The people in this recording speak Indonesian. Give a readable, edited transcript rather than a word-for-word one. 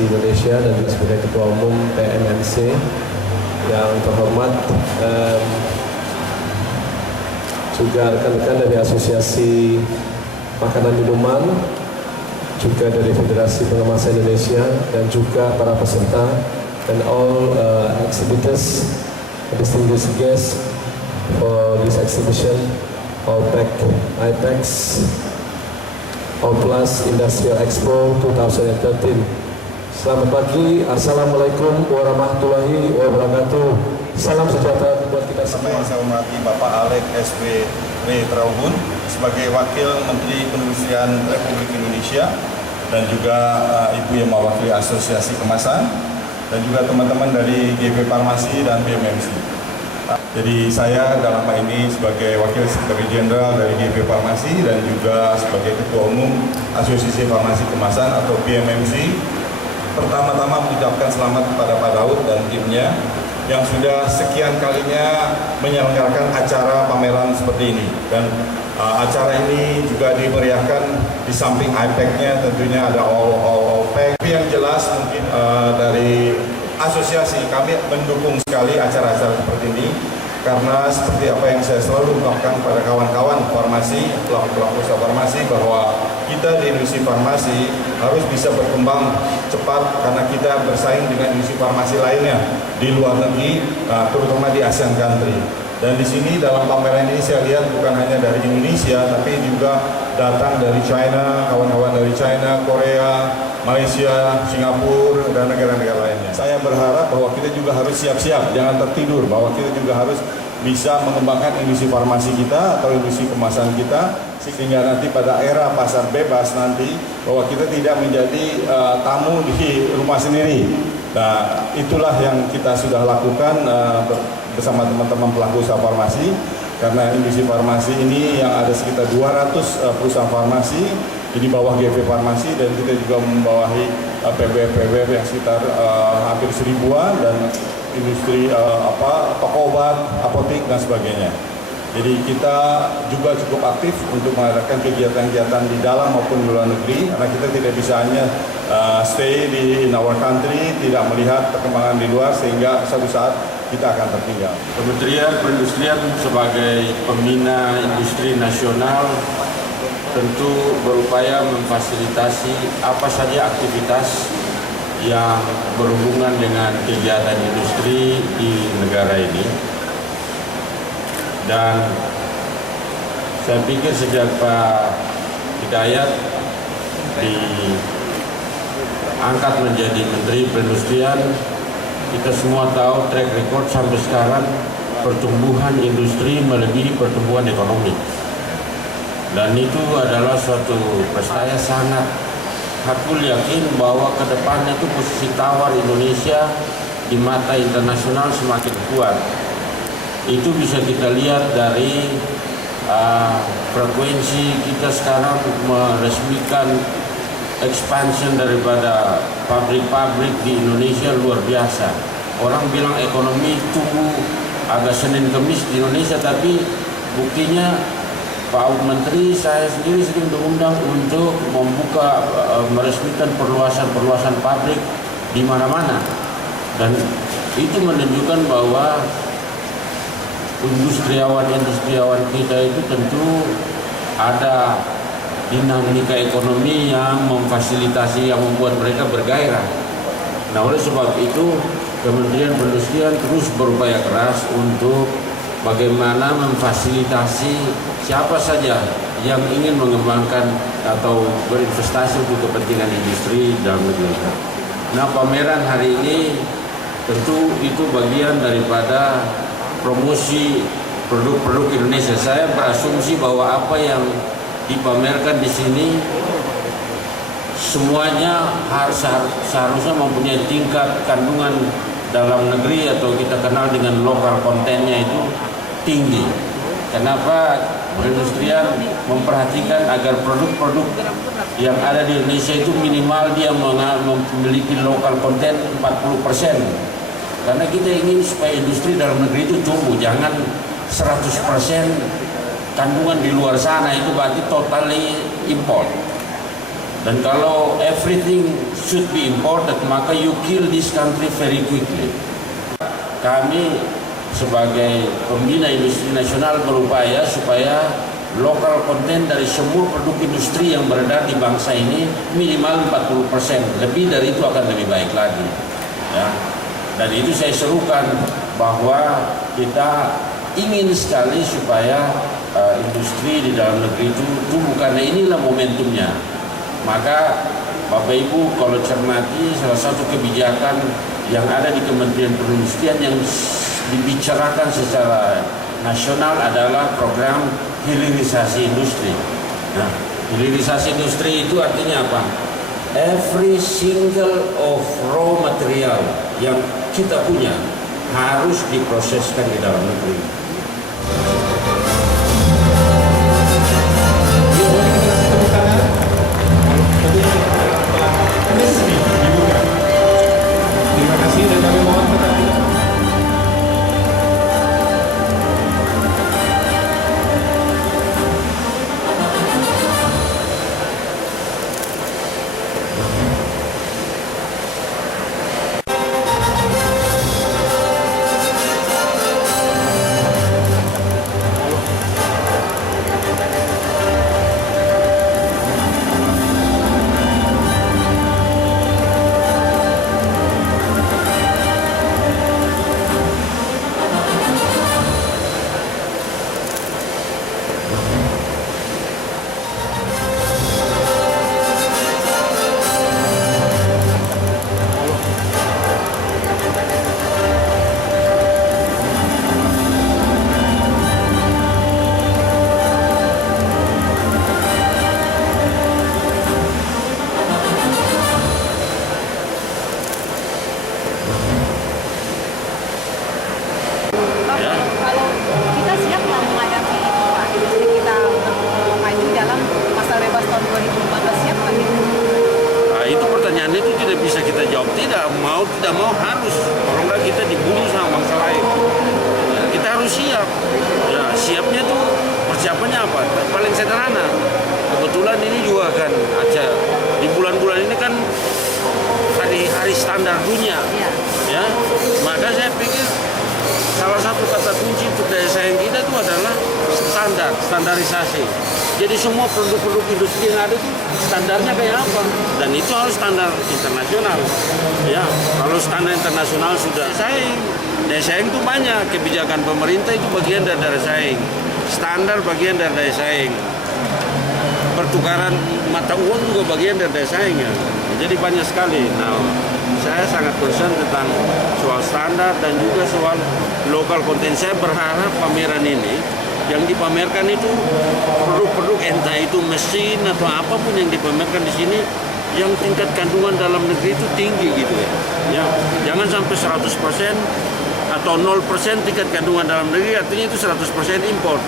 Farmasi Indonesia dan juga sebagai Ketua Umum PMMC. Yang terhormat juga rekan-rekan dari Asosiasi Makanan Minuman, juga dari Federasi Pengemas Indonesia, dan juga para peserta dan all exhibitors, distinguished guests for this exhibition, IPEX Allplus Industrial Expo 2013. Selamat pagi, Assalamualaikum warahmatullahi wabarakatuh. Salam sejahtera buat kita semua. Yang saya hormati Bapak Alex S.W. Traubun sebagai Wakil Menteri Perindustrian Republik Indonesia, dan juga Ibu yang mewakili Asosiasi Kemasan, dan juga teman-teman dari GP Farmasi dan BMMC. Jadi saya dalam hal ini sebagai Wakil Sekretari Jenderal dari GP Farmasi dan juga sebagai Ketua Umum Asosiasi Farmasi Kemasan atau BMMC, pertama-tama mengucapkan selamat kepada Pak Daud dan timnya yang sudah sekian kalinya menyelenggarakan acara pameran seperti ini. Dan acara ini juga dimeriahkan di samping IPEC-nya tentunya ada OPEC. Tapi yang jelas mungkin dari asosiasi kami mendukung sekali acara-acara seperti ini, karena seperti apa yang saya selalu ungkapkan pada kawan-kawan farmasi, pelaku-pelaku usaha farmasi, bahwa kita di industri farmasi harus bisa berkembang cepat karena kita bersaing dengan industri farmasi lainnya di luar negeri, terutama di ASEAN country. Dan di sini dalam pameran ini saya lihat bukan hanya dari Indonesia, tapi juga datang dari China, kawan-kawan dari China, Korea, Malaysia, Singapura, dan negara-negara lainnya. Saya berharap bahwa kita juga harus siap-siap, jangan tertidur, bahwa kita juga harus bisa mengembangkan industri farmasi kita atau industri kemasan kita, sehingga nanti pada era pasar bebas nanti, bahwa kita tidak menjadi tamu di rumah sendiri. Nah, itulah yang kita sudah lakukan bersama teman-teman pelaku usaha farmasi, karena industri farmasi ini yang ada sekitar 200 perusahaan farmasi di bawah GP Farmasi, dan kita juga membawahi PBF yang sekitar hampir 1000-an, dan industri toko obat, apotek, dan sebagainya. Jadi kita juga cukup aktif untuk mengadakan kegiatan-kegiatan di dalam maupun di luar negeri, karena kita tidak bisa hanya stay in our country, tidak melihat perkembangan di luar, sehingga suatu saat kita akan tertinggal. Kementerian Perindustrian sebagai pembina industri nasional tentu berupaya memfasilitasi apa saja aktivitas yang berhubungan dengan kegiatan industri di negara ini. Dan saya pikir sejak Pak Hidayat diangkat menjadi Menteri Perindustrian, kita semua tahu track record sampai sekarang pertumbuhan industri melebihi pertumbuhan ekonomi. Dan itu adalah suatu prestasi sangat hakul yakin bahwa ke depan itu posisi tawar Indonesia di mata internasional semakin kuat. Itu bisa kita lihat dari frekuensi kita sekarang meresmikan expansion daripada pabrik-pabrik di Indonesia luar biasa. Orang bilang ekonomi tumbuh agak Senin Kemis di Indonesia, tapi buktinya Pak Menteri saya sendiri sering diundang untuk membuka, meresmikan perluasan pabrik di mana-mana, dan itu menunjukkan bahwa industriawan kita itu tentu ada dinamika ekonomi yang memfasilitasi, yang membuat mereka bergairah. Nah, oleh sebab itu Kementerian Perindustrian terus berupaya keras untuk bagaimana memfasilitasi siapa saja yang ingin mengembangkan atau berinvestasi untuk kepentingan industri dalam negeri. Nah, pameran hari ini tentu itu bagian daripada promosi produk-produk Indonesia. Saya berasumsi bahwa apa yang dipamerkan di sini semuanya seharusnya mempunyai tingkat kandungan dalam negeri atau kita kenal dengan lokal kontennya itu tinggi. Kenapa? Perindustrian memperhatikan agar produk-produk yang ada di Indonesia itu minimal dia memiliki lokal konten 40%. Karena kita ingin supaya industri dalam negeri itu tumbuh, jangan 100% kandungan di luar sana, itu berarti totally import. Dan kalau everything should be imported, maka you kill this country very quickly. Kami sebagai pembina industri nasional berupaya supaya lokal konten dari semua produk industri yang beredar di bangsa ini minimal 40%. Lebih dari itu akan lebih baik lagi. Ya. Dan itu saya serukan bahwa kita ingin sekali supaya industri di dalam negeri itu tumbuh, karena inilah momentumnya. Maka Bapak Ibu kalau cermati, salah satu kebijakan yang ada di Kementerian Perindustrian yang dibicarakan secara nasional adalah program hilirisasi industri. Nah, hilirisasi industri itu artinya apa? Every single of raw material yang kita punya harus diproseskan di dalam negeri. Terima kasih dan kami mohon tetap itu tidak bisa kita jawab, tidak mau harus, kalau enggak kita dibunuh sama bangsa lain. Kita harus siap. Ya, siapnya tuh persiapannya apa? Paling sederhana. Kebetulan ini juga kan aja di bulan-bulan ini kan hari standar dunia, ya. Maka saya pikir salah satu kata kunci untuk daya saing kita itu adalah standarisasi. Jadi semua produk-produk industri yang ada itu standarnya kayak apa? Dan itu harus standar internasional. Ya, kalau standar internasional sudah saing, daya saing itu banyak. Kebijakan pemerintah itu bagian dari daya saing. Standar bagian dari daya saing. Pertukaran mata uang juga bagian dari daya saing ya. Jadi banyak sekali. Nah, saya sangat concern tentang soal standar dan juga soal lokal konten. Saya berharap pameran ini yang dipamerkan itu produk-produk, entah itu mesin atau apapun yang dipamerkan di sini, yang tingkat kandungan dalam negeri itu tinggi gitu ya. Ya, jangan sampai 100% atau 0% tingkat kandungan dalam negeri, artinya itu 100% impor.